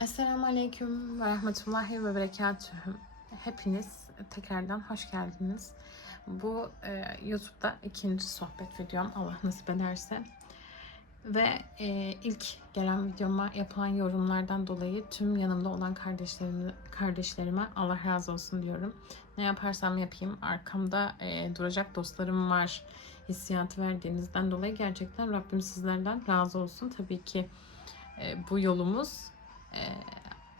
Esselamu Aleyküm ve Rahmetullahi ve Berekatühüm. Hepiniz tekrardan hoş geldiniz. Bu e, YouTube'da ikinci sohbet videom Allah nasip ederse. Ve e, ilk gelen videoma yapılan yorumlardan dolayı tüm yanımda olan kardeşlerime, kardeşlerime Allah razı olsun diyorum. Ne yaparsam yapayım arkamda e, duracak dostlarım var hissiyatı verdiğinizden dolayı gerçekten Rabbim sizlerden razı olsun. Tabii ki e, bu yolumuz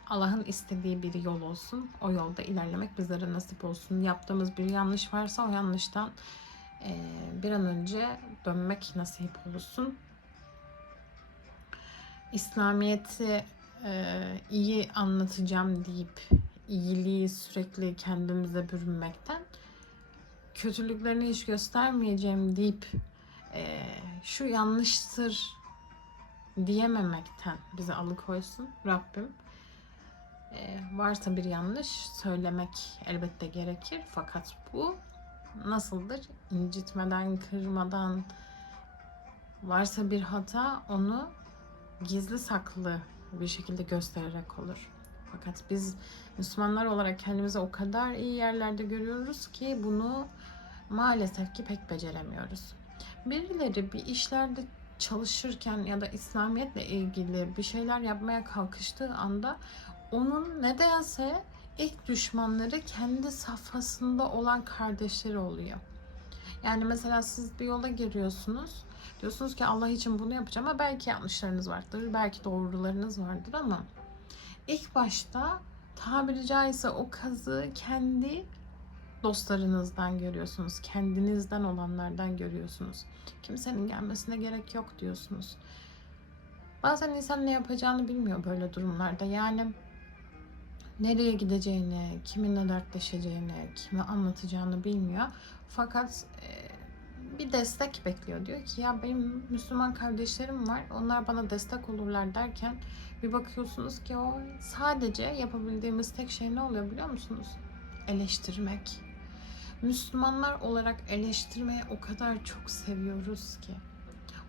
Allah'ın istediği bir yol olsun. O yolda ilerlemek bizlere nasip olsun. Yaptığımız bir yanlış varsa o yanlıştan e, bir an önce dönmek nasip olsun. İslamiyet'i e, iyi anlatacağım deyip iyiliği sürekli kendimize bürünmekten kötülüklerini hiç göstermeyeceğim deyip e, şu yanlıştır diyememekten bizi alıkoysun Rabbim. Ee, varsa bir yanlış söylemek elbette gerekir. Fakat bu nasıldır? İncitmeden, kırmadan varsa bir hata onu gizli saklı bir şekilde göstererek olur. Fakat biz Müslümanlar olarak kendimizi o kadar iyi yerlerde görüyoruz ki bunu maalesef ki pek beceremiyoruz. Birileri bir işlerde çalışırken ya da İslamiyetle ilgili bir şeyler yapmaya kalkıştığı anda onun nedense ilk düşmanları kendi safhasında olan kardeşleri oluyor. Yani mesela siz bir yola giriyorsunuz. Diyorsunuz ki Allah için bunu yapacağım ama belki yanlışlarınız vardır, belki doğrularınız vardır ama ilk başta tabiri caizse o kazı kendi dostlarınızdan görüyorsunuz. Kendinizden olanlardan görüyorsunuz. Kimsenin gelmesine gerek yok diyorsunuz. Bazen insan ne yapacağını bilmiyor böyle durumlarda. Yani nereye gideceğini, kiminle dertleşeceğini, kime anlatacağını bilmiyor. Fakat bir destek bekliyor. Diyor ki ya benim Müslüman kardeşlerim var. Onlar bana destek olurlar derken bir bakıyorsunuz ki o sadece yapabildiğimiz tek şey ne oluyor biliyor musunuz? Eleştirmek. Müslümanlar olarak eleştirmeyi o kadar çok seviyoruz ki.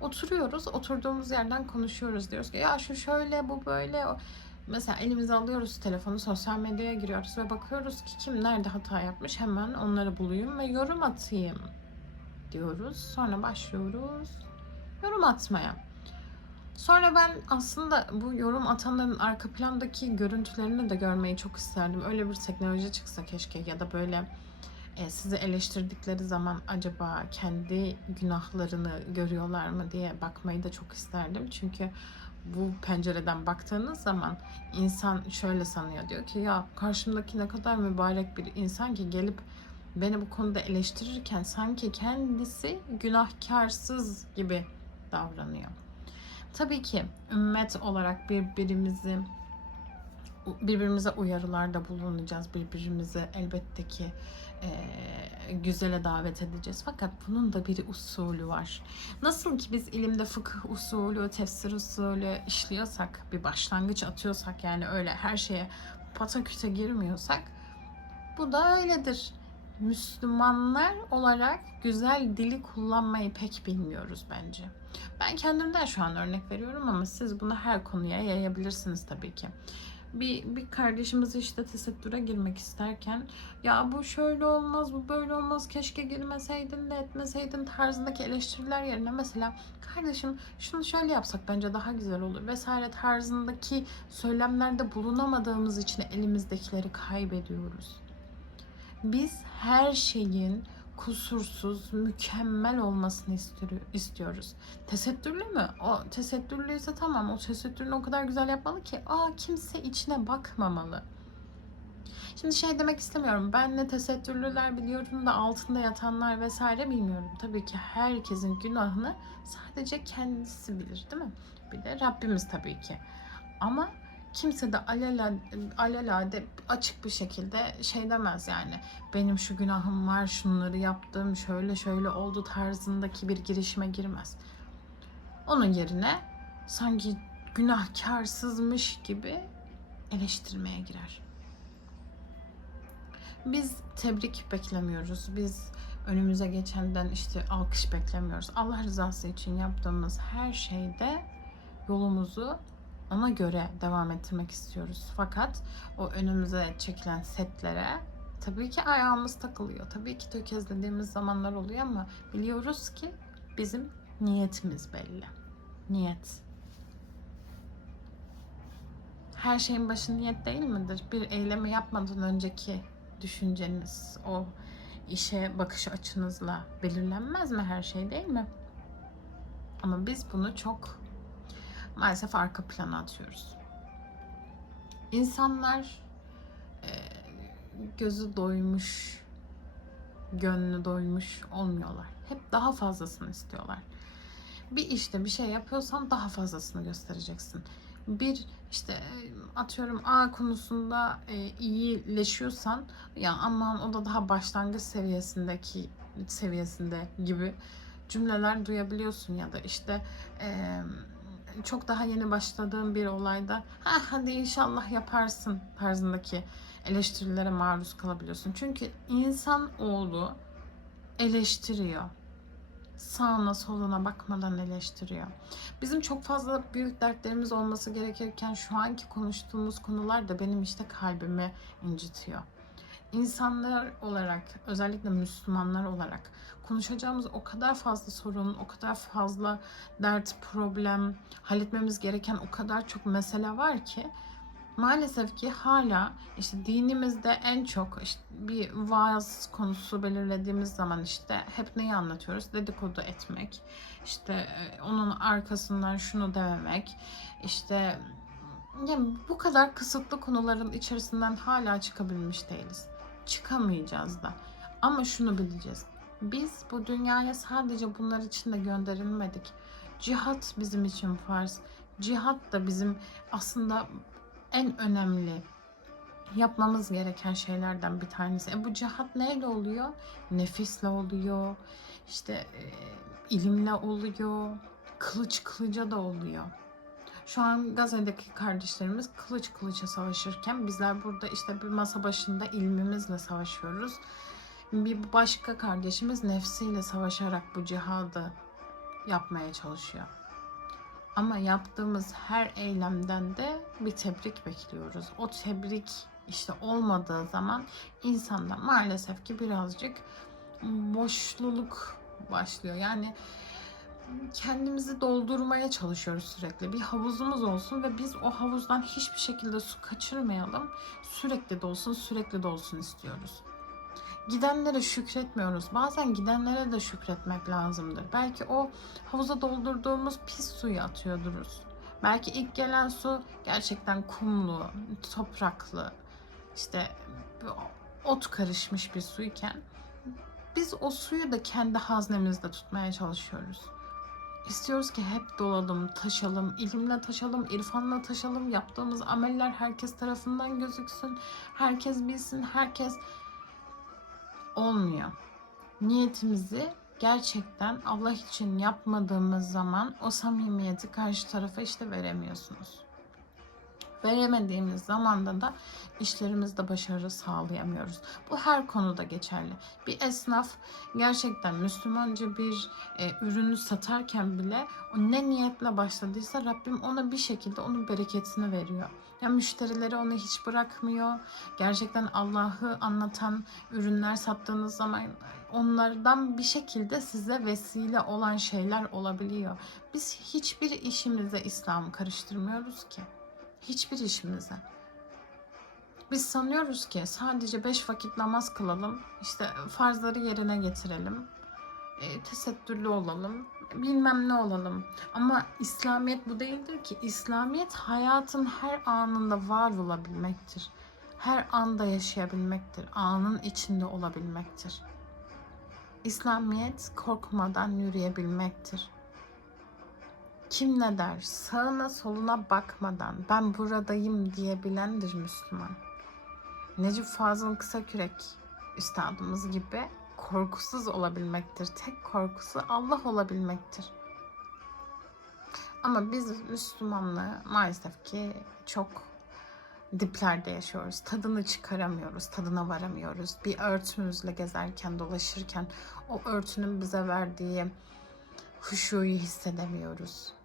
Oturuyoruz, oturduğumuz yerden konuşuyoruz. Diyoruz ki ya şu şöyle, bu böyle. Mesela elimize alıyoruz telefonu, sosyal medyaya giriyoruz ve bakıyoruz ki kim nerede hata yapmış hemen onları bulayım ve yorum atayım diyoruz. Sonra başlıyoruz yorum atmaya. Sonra ben aslında bu yorum atanların arka plandaki görüntülerini de görmeyi çok isterdim. Öyle bir teknoloji çıksa keşke ya da böyle sizi eleştirdikleri zaman acaba kendi günahlarını görüyorlar mı diye bakmayı da çok isterdim. Çünkü bu pencereden baktığınız zaman insan şöyle sanıyor diyor ki ya karşımdaki ne kadar mübarek bir insan ki gelip beni bu konuda eleştirirken sanki kendisi günahkarsız gibi davranıyor. Tabii ki ümmet olarak birbirimizi birbirimize uyarılarda bulunacağız. Birbirimizi elbette ki e, güzele davet edeceğiz. Fakat bunun da bir usulü var. Nasıl ki biz ilimde fıkıh usulü, tefsir usulü işliyorsak, bir başlangıç atıyorsak yani öyle her şeye pataküte girmiyorsak bu da öyledir. Müslümanlar olarak güzel dili kullanmayı pek bilmiyoruz bence. Ben kendimden şu an örnek veriyorum ama siz bunu her konuya yayabilirsiniz tabii ki bir, bir kardeşimiz işte tesettüre girmek isterken ya bu şöyle olmaz bu böyle olmaz keşke girmeseydin de etmeseydin tarzındaki eleştiriler yerine mesela kardeşim şunu şöyle yapsak bence daha güzel olur vesaire tarzındaki söylemlerde bulunamadığımız için elimizdekileri kaybediyoruz. Biz her şeyin kusursuz, mükemmel olmasını istiyoruz. Tesettürlü mü? O tesettürlüyse tamam. O tesettürünü o kadar güzel yapmalı ki aa kimse içine bakmamalı. Şimdi şey demek istemiyorum. Ben ne tesettürlüler biliyorum da altında yatanlar vesaire bilmiyorum. Tabii ki herkesin günahını sadece kendisi bilir değil mi? Bir de Rabbimiz tabii ki. Ama kimse de alelade, alelade açık bir şekilde şey demez yani. Benim şu günahım var, şunları yaptım, şöyle şöyle oldu tarzındaki bir girişime girmez. Onun yerine sanki günahkarsızmış gibi eleştirmeye girer. Biz tebrik beklemiyoruz. Biz önümüze geçenden işte alkış beklemiyoruz. Allah rızası için yaptığımız her şeyde yolumuzu ona göre devam ettirmek istiyoruz. Fakat o önümüze çekilen setlere tabii ki ayağımız takılıyor. Tabii ki tökezlediğimiz zamanlar oluyor ama biliyoruz ki bizim niyetimiz belli. Niyet. Her şeyin başı niyet değil midir? Bir eylemi yapmadan önceki düşünceniz, o işe bakış açınızla belirlenmez mi her şey değil mi? Ama biz bunu çok maalesef arka plana atıyoruz. İnsanlar e, gözü doymuş, gönlü doymuş olmuyorlar. Hep daha fazlasını istiyorlar. Bir işte bir şey yapıyorsan daha fazlasını göstereceksin. Bir işte e, atıyorum A konusunda e, iyileşiyorsan ya aman o da daha başlangıç seviyesindeki seviyesinde gibi cümleler duyabiliyorsun ya da işte e, çok daha yeni başladığın bir olayda ha hadi inşallah yaparsın tarzındaki eleştirilere maruz kalabiliyorsun. Çünkü insan oğlu eleştiriyor. Sağına soluna bakmadan eleştiriyor. Bizim çok fazla büyük dertlerimiz olması gerekirken şu anki konuştuğumuz konular da benim işte kalbimi incitiyor. İnsanlar olarak, özellikle Müslümanlar olarak konuşacağımız o kadar fazla sorun, o kadar fazla dert, problem, halletmemiz gereken o kadar çok mesele var ki maalesef ki hala işte dinimizde en çok işte bir vaaz konusu belirlediğimiz zaman işte hep neyi anlatıyoruz? Dedikodu etmek, işte e, onun arkasından şunu dememek, işte yani bu kadar kısıtlı konuların içerisinden hala çıkabilmiş değiliz. Çıkamayacağız da. Ama şunu bileceğiz. Biz bu dünyaya sadece bunlar için de gönderilmedik. Cihat bizim için farz. Cihat da bizim aslında en önemli yapmamız gereken şeylerden bir tanesi. E bu cihat neyle oluyor? Nefisle oluyor. İşte e, ilimle oluyor. Kılıç kılıca da oluyor. Şu an Gazze'deki kardeşlerimiz kılıç kılıça savaşırken bizler burada işte bir masa başında ilmimizle savaşıyoruz. Bir başka kardeşimiz nefsiyle savaşarak bu cihadı yapmaya çalışıyor. Ama yaptığımız her eylemden de bir tebrik bekliyoruz. O tebrik işte olmadığı zaman insanda maalesef ki birazcık boşluluk başlıyor. Yani kendimizi doldurmaya çalışıyoruz sürekli. Bir havuzumuz olsun ve biz o havuzdan hiçbir şekilde su kaçırmayalım. Sürekli dolsun, sürekli dolsun istiyoruz. Gidenlere şükretmiyoruz. Bazen gidenlere de şükretmek lazımdır. Belki o havuza doldurduğumuz pis suyu atıyorduruz. Belki ilk gelen su gerçekten kumlu, topraklı, işte ot karışmış bir suyken biz o suyu da kendi haznemizde tutmaya çalışıyoruz. İstiyoruz ki hep dolalım, taşalım, ilimle taşalım, irfanla taşalım. Yaptığımız ameller herkes tarafından gözüksün. Herkes bilsin, herkes olmuyor. Niyetimizi gerçekten Allah için yapmadığımız zaman o samimiyeti karşı tarafa işte veremiyorsunuz. Veremediğimiz zamanda da işlerimizde başarı sağlayamıyoruz. Bu her konuda geçerli. Bir esnaf gerçekten Müslümanca bir e, ürünü satarken bile o ne niyetle başladıysa Rabbim ona bir şekilde onun bereketini veriyor. Ya müşterileri onu hiç bırakmıyor. Gerçekten Allah'ı anlatan ürünler sattığınız zaman onlardan bir şekilde size vesile olan şeyler olabiliyor. Biz hiçbir işimize İslam karıştırmıyoruz ki. Hiçbir işimize. Biz sanıyoruz ki sadece beş vakit namaz kılalım, işte farzları yerine getirelim, e, tesettürlü olalım, bilmem ne olalım. Ama İslamiyet bu değildir ki. İslamiyet hayatın her anında var olabilmektir. Her anda yaşayabilmektir. Anın içinde olabilmektir. İslamiyet korkmadan yürüyebilmektir. Kim ne der? Sağına soluna bakmadan ben buradayım diyebilendir Müslüman. Necip Fazıl Kısakürek üstadımız gibi korkusuz olabilmektir. Tek korkusu Allah olabilmektir. Ama biz Müslümanlığı maalesef ki çok diplerde yaşıyoruz. Tadını çıkaramıyoruz, tadına varamıyoruz. Bir örtümüzle gezerken, dolaşırken o örtünün bize verdiği huşuyu hissedemiyoruz.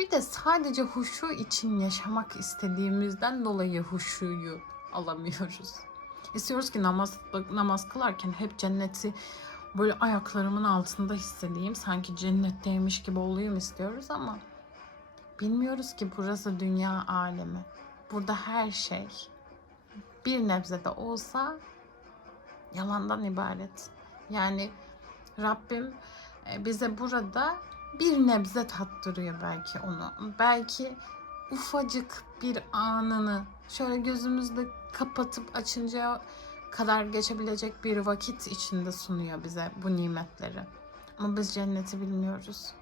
Bir de sadece huşu için yaşamak istediğimizden dolayı huşuyu alamıyoruz. İstiyoruz ki namaz namaz kılarken hep cenneti böyle ayaklarımın altında hissedeyim. Sanki cennetteymiş gibi olayım istiyoruz ama bilmiyoruz ki burası dünya alemi. Burada her şey bir nebze de olsa yalandan ibaret. Yani Rabbim e, bize burada bir nebze tattırıyor belki onu. Belki ufacık bir anını şöyle gözümüzde kapatıp açınca kadar geçebilecek bir vakit içinde sunuyor bize bu nimetleri. Ama biz cenneti bilmiyoruz.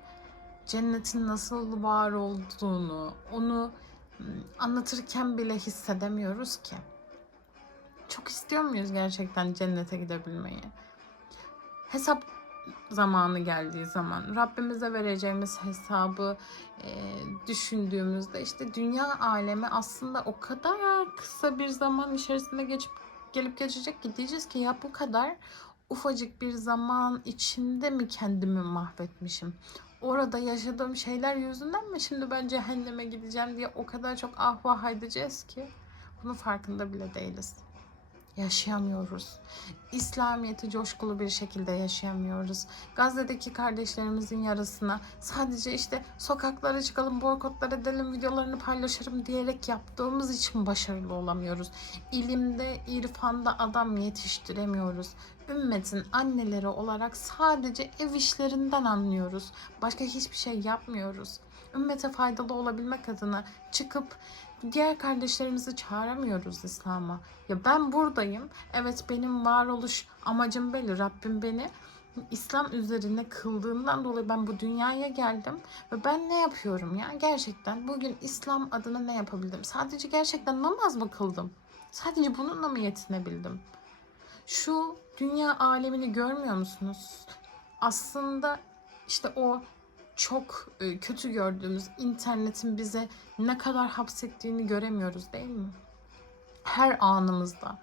Cennetin nasıl var olduğunu, onu ım, anlatırken bile hissedemiyoruz ki. Çok istiyor muyuz gerçekten cennete gidebilmeyi? Hesap zamanı geldiği zaman. Rabbimize vereceğimiz hesabı e, düşündüğümüzde işte dünya alemi aslında o kadar kısa bir zaman içerisinde geçip gelip geçecek ki diyeceğiz ki ya bu kadar ufacık bir zaman içinde mi kendimi mahvetmişim? Orada yaşadığım şeyler yüzünden mi şimdi ben cehenneme gideceğim diye o kadar çok ah vah edeceğiz ki? Bunun farkında bile değiliz yaşayamıyoruz. İslamiyet'i coşkulu bir şekilde yaşayamıyoruz. Gazze'deki kardeşlerimizin yarısına sadece işte sokaklara çıkalım, boykotlar edelim, videolarını paylaşırım diyerek yaptığımız için başarılı olamıyoruz. İlimde, irfanda adam yetiştiremiyoruz. Ümmetin anneleri olarak sadece ev işlerinden anlıyoruz. Başka hiçbir şey yapmıyoruz. Ümmete faydalı olabilmek adına çıkıp diğer kardeşlerimizi çağıramıyoruz İslam'a. Ya ben buradayım. Evet benim varoluş amacım belli. Rabbim beni İslam üzerine kıldığından dolayı ben bu dünyaya geldim ve ben ne yapıyorum ya gerçekten bugün İslam adına ne yapabildim? Sadece gerçekten namaz mı kıldım? Sadece bununla mı yetinebildim? Şu dünya alemini görmüyor musunuz? Aslında işte o çok e, kötü gördüğümüz internetin bize ne kadar hapsettiğini göremiyoruz değil mi? Her anımızda.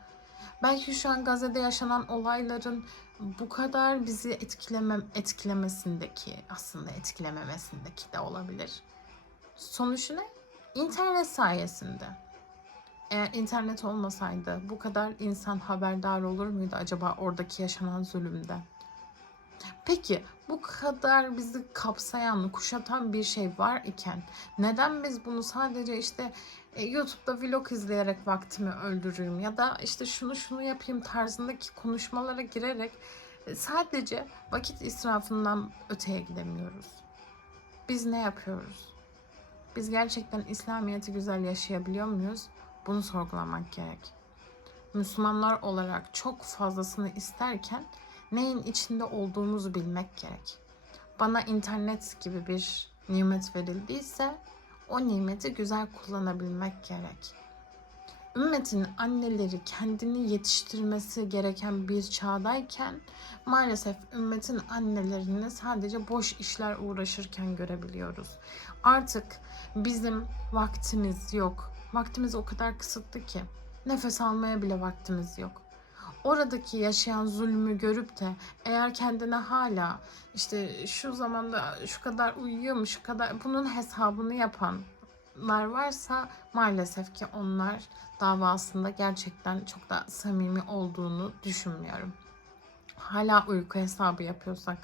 Belki şu an Gazze'de yaşanan olayların bu kadar bizi etkilemem etkilemesindeki aslında etkilememesindeki de olabilir. Sonucu ne? İnternet sayesinde. Eğer internet olmasaydı bu kadar insan haberdar olur muydu acaba oradaki yaşanan zulümden? Peki bu kadar bizi kapsayan, kuşatan bir şey var iken neden biz bunu sadece işte e, YouTube'da vlog izleyerek vaktimi öldürürüm ya da işte şunu şunu yapayım tarzındaki konuşmalara girerek e, sadece vakit israfından öteye gidemiyoruz. Biz ne yapıyoruz? Biz gerçekten İslamiyet'i güzel yaşayabiliyor muyuz? Bunu sorgulamak gerek. Müslümanlar olarak çok fazlasını isterken neyin içinde olduğumuzu bilmek gerek. Bana internet gibi bir nimet verildiyse o nimeti güzel kullanabilmek gerek. Ümmetin anneleri kendini yetiştirmesi gereken bir çağdayken maalesef ümmetin annelerini sadece boş işler uğraşırken görebiliyoruz. Artık bizim vaktimiz yok. Vaktimiz o kadar kısıtlı ki nefes almaya bile vaktimiz yok oradaki yaşayan zulmü görüp de eğer kendine hala işte şu zamanda şu kadar uyuyor şu kadar bunun hesabını yapanlar varsa maalesef ki onlar davasında gerçekten çok da samimi olduğunu düşünmüyorum. Hala uyku hesabı yapıyorsak,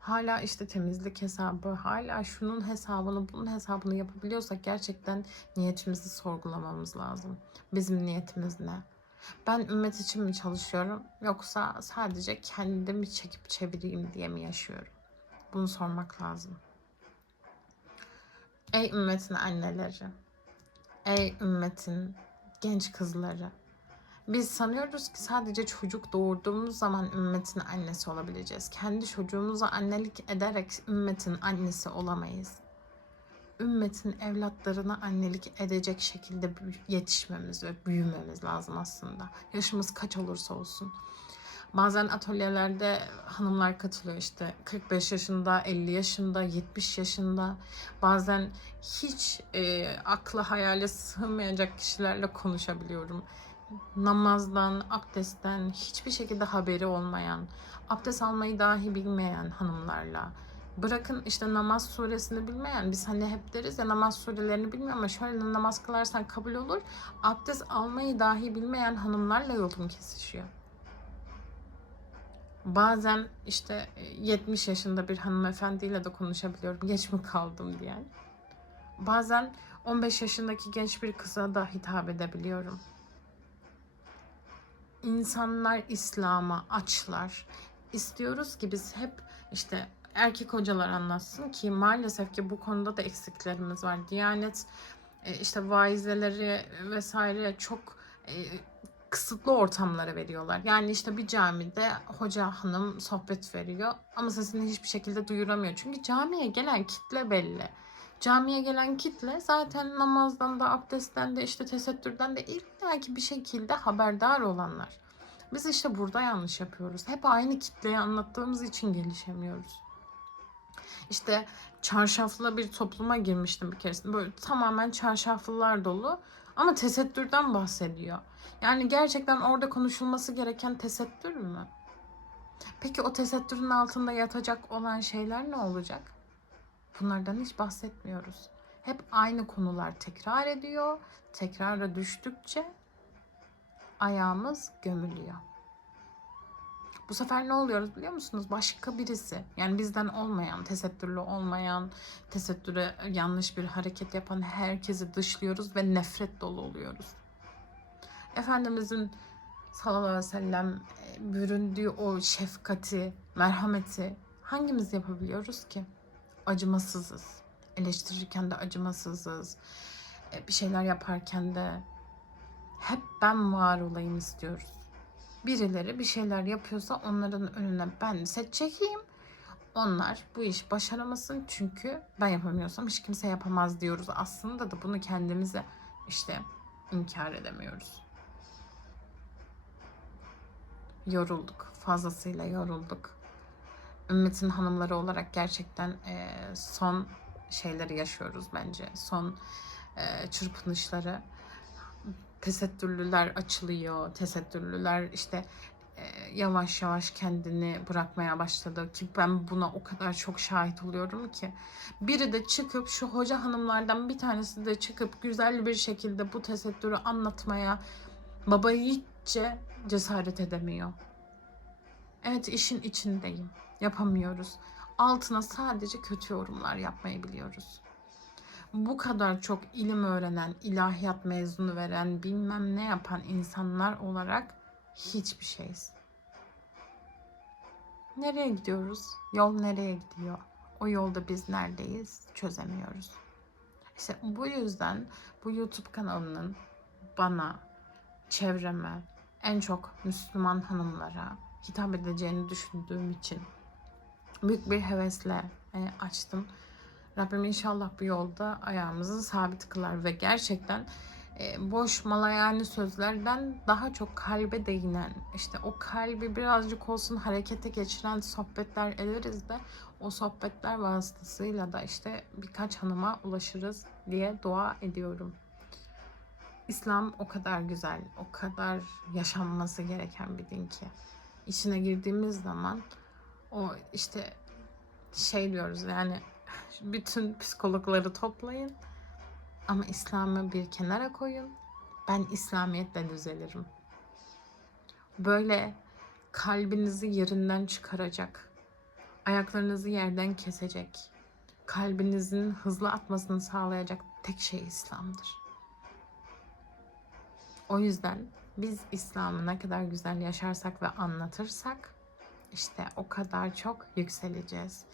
hala işte temizlik hesabı, hala şunun hesabını, bunun hesabını yapabiliyorsak gerçekten niyetimizi sorgulamamız lazım. Bizim niyetimiz ne? Ben ümmet için mi çalışıyorum yoksa sadece kendimi çekip çevireyim diye mi yaşıyorum? Bunu sormak lazım. Ey ümmetin anneleri, ey ümmetin genç kızları. Biz sanıyoruz ki sadece çocuk doğurduğumuz zaman ümmetin annesi olabileceğiz. Kendi çocuğumuza annelik ederek ümmetin annesi olamayız ümmetin evlatlarına annelik edecek şekilde yetişmemiz ve büyümemiz lazım aslında. Yaşımız kaç olursa olsun. Bazen atölyelerde hanımlar katılıyor işte 45 yaşında, 50 yaşında, 70 yaşında. Bazen hiç e, akla hayale sığmayacak kişilerle konuşabiliyorum. Namazdan, abdestten hiçbir şekilde haberi olmayan, abdest almayı dahi bilmeyen hanımlarla Bırakın işte namaz suresini bilmeyen biz hani hep deriz ya namaz surelerini bilmiyor ama şöyle namaz kılarsan kabul olur. Abdest almayı dahi bilmeyen hanımlarla yolum kesişiyor. Bazen işte 70 yaşında bir hanımefendiyle de konuşabiliyorum. Geç mi kaldım diyen. Bazen 15 yaşındaki genç bir kıza da hitap edebiliyorum. İnsanlar İslam'a açlar. İstiyoruz ki biz hep işte erkek hocalar anlatsın ki maalesef ki bu konuda da eksiklerimiz var. Diyanet e, işte vaizeleri vesaire çok e, kısıtlı ortamlara veriyorlar. Yani işte bir camide hoca hanım sohbet veriyor ama sesini hiçbir şekilde duyuramıyor. Çünkü camiye gelen kitle belli. Camiye gelen kitle zaten namazdan da abdestten de işte tesettürden de illaki bir şekilde haberdar olanlar. Biz işte burada yanlış yapıyoruz. Hep aynı kitleyi anlattığımız için gelişemiyoruz. İşte çarşaflı bir topluma girmiştim bir keresinde. Böyle tamamen çarşaflılar dolu ama tesettürden bahsediyor. Yani gerçekten orada konuşulması gereken tesettür mü? Peki o tesettürün altında yatacak olan şeyler ne olacak? Bunlardan hiç bahsetmiyoruz. Hep aynı konular tekrar ediyor. Tekrara düştükçe ayağımız gömülüyor. Bu sefer ne oluyoruz biliyor musunuz? Başka birisi yani bizden olmayan, tesettürlü olmayan, tesettüre yanlış bir hareket yapan herkesi dışlıyoruz ve nefret dolu oluyoruz. Efendimizin sallallahu aleyhi ve sellem e, büründüğü o şefkati, merhameti hangimiz yapabiliyoruz ki? Acımasızız. Eleştirirken de acımasızız. E, Bir şeyler yaparken de hep ben var olayım istiyoruz. Birileri bir şeyler yapıyorsa onların önüne ben set çekeyim. Onlar bu iş başaramasın çünkü ben yapamıyorsam hiç kimse yapamaz diyoruz. Aslında da bunu kendimize işte inkar edemiyoruz. Yorulduk. Fazlasıyla yorulduk. Ümmetin hanımları olarak gerçekten son şeyleri yaşıyoruz bence. Son çırpınışları. Tesettürlüler açılıyor. Tesettürlüler işte e, yavaş yavaş kendini bırakmaya başladı ki ben buna o kadar çok şahit oluyorum ki. Biri de çıkıp şu hoca hanımlardan bir tanesi de çıkıp güzel bir şekilde bu tesettürü anlatmaya baba yiğitçe cesaret edemiyor. Evet işin içindeyim. Yapamıyoruz. Altına sadece kötü yorumlar yapmayı biliyoruz. Bu kadar çok ilim öğrenen, ilahiyat mezunu veren, bilmem ne yapan insanlar olarak hiçbir şeyiz. Nereye gidiyoruz? Yol nereye gidiyor? O yolda biz neredeyiz? Çözemiyoruz. İşte bu yüzden bu YouTube kanalının bana, çevreme, en çok Müslüman hanımlara hitap edeceğini düşündüğüm için büyük bir hevesle e, açtım. Rabbim inşallah bu yolda ayağımızı sabit kılar ve gerçekten e, boş malayani sözlerden daha çok kalbe değinen, işte o kalbi birazcık olsun harekete geçiren sohbetler ederiz de o sohbetler vasıtasıyla da işte birkaç hanıma ulaşırız diye dua ediyorum. İslam o kadar güzel, o kadar yaşanması gereken bir din ki. İçine girdiğimiz zaman o işte şey diyoruz yani bütün psikologları toplayın ama İslam'ı bir kenara koyun. Ben İslamiyetle düzelirim. Böyle kalbinizi yerinden çıkaracak, ayaklarınızı yerden kesecek, kalbinizin hızlı atmasını sağlayacak tek şey İslam'dır. O yüzden biz İslam'ı ne kadar güzel yaşarsak ve anlatırsak işte o kadar çok yükseleceğiz.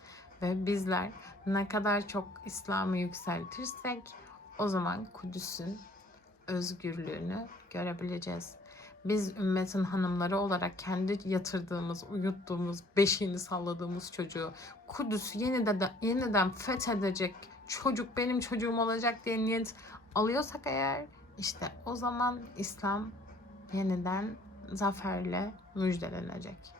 Ve bizler ne kadar çok İslam'ı yükseltirsek o zaman Kudüs'ün özgürlüğünü görebileceğiz. Biz ümmetin hanımları olarak kendi yatırdığımız, uyuttuğumuz, beşiğini salladığımız çocuğu Kudüs'ü yeniden, yeniden fethedecek çocuk benim çocuğum olacak diye niyet alıyorsak eğer işte o zaman İslam yeniden zaferle müjdelenecek.